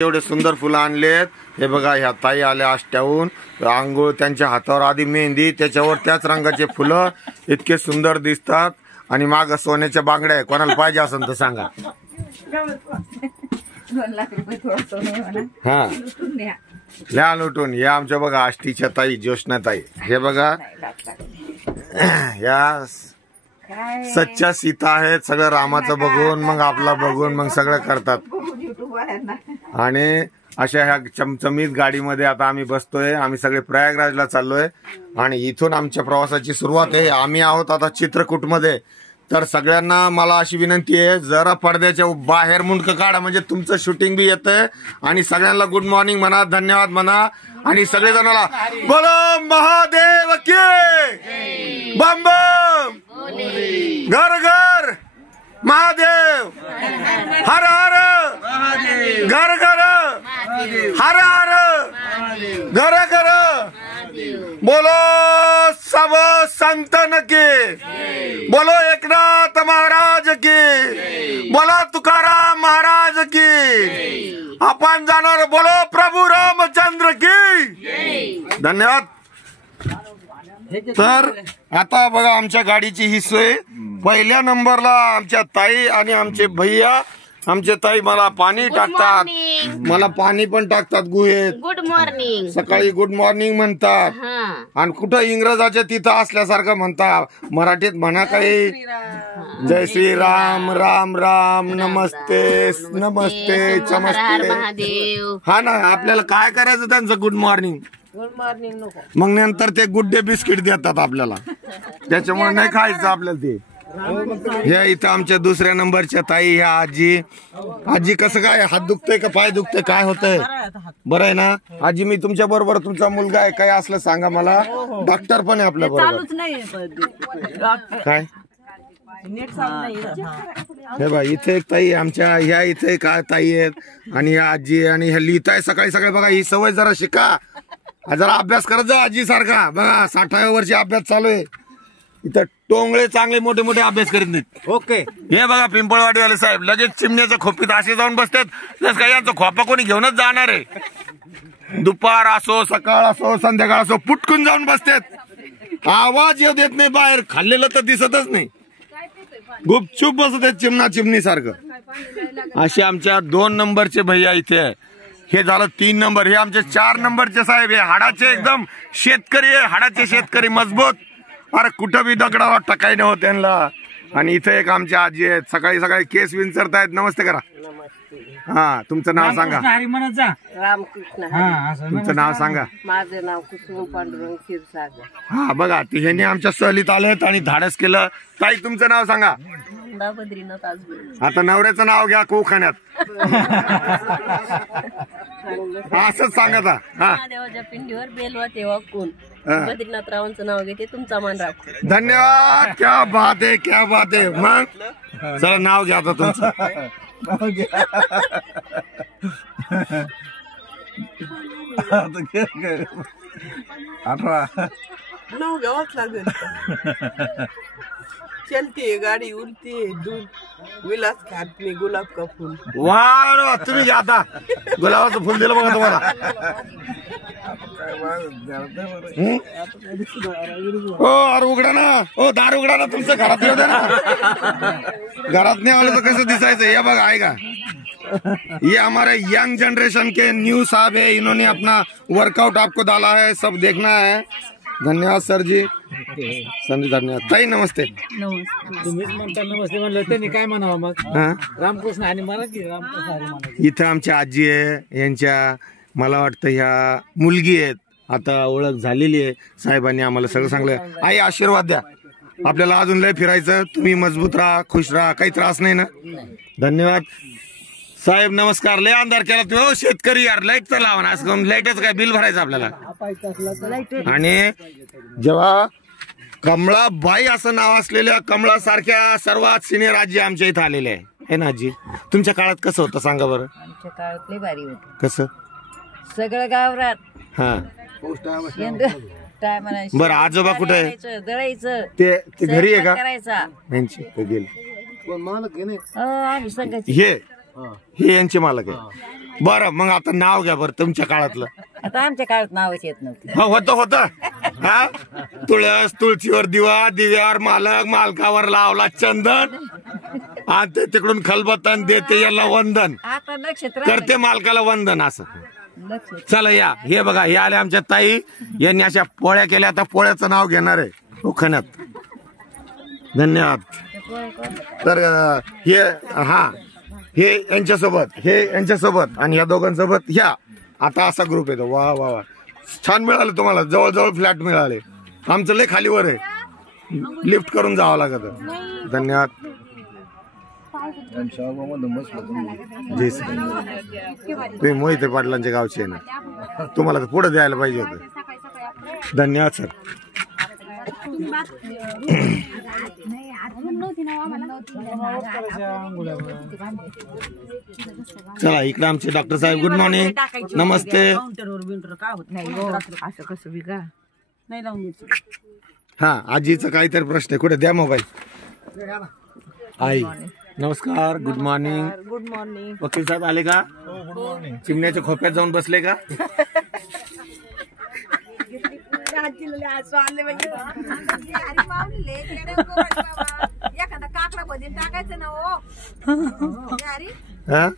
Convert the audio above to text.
एवढे सुंदर फुलं आणलेत. हे बघा, ह्या ताई आल्या आष्ट्याहून. आंघोळ, त्यांच्या हातावर आधी मेहंदी, त्याच्यावर त्याच रंगाचे फुलं इतके सुंदर दिसतात. आणि माग सोन्याच्या बांगड्या आहे. कोणाला पाहिजे असेल तर सांगा. हा, ल्या लुटून. या आमच्या बघा आष्टीच्या ताई, ज्योष्णा ताई. हे बघा, या सच्चा सीता आहेत. सगळं रामाचं बघून मग आपला बघून मग सगळं करतात. आणि अशा ह्या चमचमीत गाडीमध्ये आता आम्ही बसतोय. आम्ही सगळे प्रयागराजला चाललोय आणि इथून आमच्या प्रवासाची सुरुवात आहे. आम्ही आहोत आता चित्रकूटमध्ये. तर सगळ्यांना मला अशी विनंती आहे, जरा पडद्याच्या बाहेर मुंडकं काढा, म्हणजे तुमचं शूटिंग बी येतंय. आणि सगळ्यांना गुड मॉर्निंग म्हणा, धन्यवाद म्हणा. आणि सगळेजणाला बोलो महादेव की, बम बम, घर घर महादेव, हर हर घर घर, हर हर घर घर, बोलो सब संतन की, बोलो एकनाथ महाराज की, बोलो तुकाराम महाराज की. आपण जाणार बोलो प्रभू रामचंद्र की. धन्यवाद. तर आता बघा, आमच्या गाडीची ही सोय. पहिल्या नंबरला आमच्या ताई आणि आमचे भैया. आमचे ताई मला पाणी टाकतात, मला पाणी पण टाकतात गुहेत. Good morning. सकाळी गुड मॉर्निंग म्हणतात. आणि कुठं इंग्रजाच्या तिथं असल्यासारखं म्हणतात. मराठीत म्हणा काही, जय श्री राम, राम राम, नमस्ते नमस्ते, चमस्ते. हा ना, आपल्याला काय करायचं त्यांचं गुड मॉर्निंग. गुड मॉर्निंग नको. मग नंतर ते गुड डे बिस्किट देतात आपल्याला, त्याच्यामुळे नाही खायचं आपल्याला ते. ह्या इथं आमच्या दुसऱ्या नंबरच्या ताई, ह्या आजी. आजी कसं काय, हात दुखतोय का पाय दुखतोय, काय होतंय? बरं आहे ना आजी? मी तुमच्या बरोबर, तुमचा मुलगा आहे काय असलं सांगा मला. डॉक्टर पण आहे आपल्या बरोबर. काय हे बघा, इथे एक ताई आमच्या, ह्या इथे काय ताई आहेत आणि ह्या आजी. आणि ह्या लिहिताय सकाळी सकाळी. बघा, ही सवय जरा शिका, जरा अभ्यास करत जा आजी सारखा. बघा, 60व्या वर्षी अभ्यास चालू आहे. इथं टोंगळे चांगले मोठे मोठे अभ्यास करीत नाहीत. ओके. हे बघा, पिंपळवाडीवाले साहेब लगेच चिमण्याच्या खोपीत असे जाऊन बसतात जसं काय यांचा खोपा कोणी घेऊनच जाणार आहे. दुपार असो, सकाळ असो, संध्याकाळ असो, पुटकून जाऊन बसतात. आवाज येऊ देत नाही बाहेर. खाल्लेलं तर दिसतच नाही, गुपचूप बसत आहेत चिमणा चिमणी सारखं. असे आमच्या 2 नंबरचे भैया इथे आहे. हे झालं 3 नंबर. हे आमचे 4 नंबरचे साहेब. हे हाडाचे एकदम शेतकरी आहे, हाडाचे शेतकरी मजबूत. अरे कुठं बी दगडावा टकाई नाही होत त्यांना. आणि इथे एक आमच्या आजी आहेत, सकाळी सकाळी केस विंचरतायत. नमस्ते करा. हा, तुमचं नाव सांगा. रामकृष्ण. तुमचं नाव सांगा. माझं नाव कुसुम पांडुरंग क्षीरसागर. हा बघा, ह्यांनी आमच्या सहलीत आलेत आणि धाडस केलं. ताई, तुमचं नाव सांगा. बद्रीनाथ आजबे. आता नवऱ्याचं नाव घ्या कोखाण्यात. असंच सांगा. हा, देवाच्या पिंडीवर बेलवा तेव्हा कोण. बद्रीनाथ रावांचं नाव घेते, तुमचा मान राखू. धन्यवाद. क्या बात आहे, क्या बात आहे. मग चला नाव घ्या आता तुमचं. नाव घ्यावंच लागेल. चलती गाडी, उलती दूध, विलास खात नाही, गुलाब का फूल. वा, तुम्ही घ्या आता. गुलाबाचं फुल दिलं बघा तुम्हाला. हो, अरे उघडा ना. हो, दार उघडा ना. तुमचं घरात येऊ द्या ना. घरात नाही आलं तर कसं दिसायचं? या बघा, आहे का, ये हमारे यंग जनरेशन के न्यू साहब है. इन्होंने अपना वर्कआउट आपको डाला है, सब देखना है. धन्यवाद सर जी. संजय, धन्यवाद. ताई नमस्ते. तुम्हीच म्हणता नमस्ते म्हणलं, त्यांनी काय म्हणावं मग? रामकृष्ण आणि मला की रामकृष्ण आणि मला. इथं आमच्या आजी आहे, यांच्या मला वाटतं ह्या मुलगी आहेत. आता ओळख झालेली आहे. साहेबांनी आम्हाला सगळं सांगलं. आई आशीर्वाद द्या. आपल्याला अजून लय फिरायचं. तुम्ही मजबूत राहा, खुश राहा, काही त्रास नाही ना. धन्यवाद साहेब. नमस्कार. लय अंधार केला तुम्ही. हो शेतकरी यार, लाईटचा लावा ना. असं लाईटच काय बिल भरायचं आपल्याला. आणि जेव्हा कमळाबाई असं नाव असलेल्या कमळासारख्या सर्वात सिनियर आजी आमच्या इथं आलेल्या आहे ना. आजी, तुमच्या काळात कसं होतं सांगा बरं? आमच्या काळात लय भारी होतं. कसं? सगळं गावरात. हा, टायमाला. बरं, आजोबा कुठे आहे? दळायचं. ते घरी आहे का? करायचा. यांची ते गेले. मालक आहे ना. आम्ही सगळ्याची. हे यांचे मालक आहे. बरं मग आता नाव घ्या बरं तुमच्या काळातलं. आता आमच्या काळात नावच येत नव्हते. हो होतं हा. तुळस, तुळशीवर दिवा, दिव्यावर मालक, मालकावर लावला चंदन, आणि ते तिकडून खलबत्तन देते याला वंदन, आता नक्षत्र करते मालकाला वंदन असं. चला या, हे बघा हे आले आमच्या ताई, यांनी अशा पोळ्या केल्या. आता पोळ्याचं नाव घेणार आहे उखाण्यात. धन्यवाद. तर हे हा हे यांच्यासोबत आणि ह्या दोघांसोबत ह्या आता असा ग्रुप येतो. वा वा वा, छान मिळालं तुम्हाला, जवळजवळ फ्लॅट मिळाले. आमचं लय खालीवर आहे, लिफ्ट करून जावं लागत. धन्यवाद. जी सर, तुम्ही मोहिते पाटलांच्या गावचे आहे ना, तुम्हाला तर पुढे द्यायला पाहिजे होतं. धन्यवाद सर. चला इकडे आमचे डॉक्टर साहेब, गुड मॉर्निंग, नमस्ते. असं कसं बी का नाही लावून द्यायचं. हा आजीचा काहीतरी प्रश्न आहे, कुठे द्या मोबाईल. आई नमस्कार, गुड मॉर्निंग. Good morning. वकील साहेब आले का? चिमण्याच्या खोप्यात जाऊन बसले का? एखादा काकडा भजन टाकायचं ना. हो हा